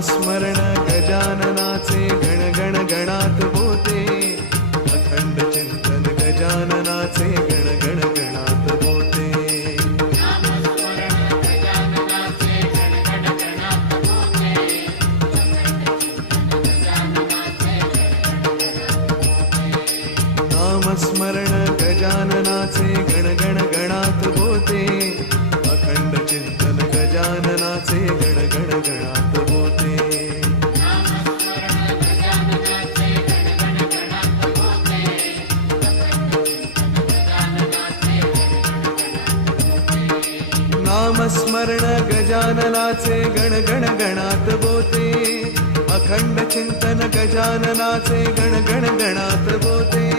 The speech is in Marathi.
नामस्मरण गजाननाचे गण गण गणात होते, अखंड चिंतन गजाननाचे गण गण गणात होते. नामस्मरण गजाननाचे गण गण गणात होते, अखंड चिंतन गजाननाचे गण गण गणात होते. नामस्मरण गजाननाचे गण गण गणात होते, अखंड चिंतन गजाननाचे गण गण गणात होते.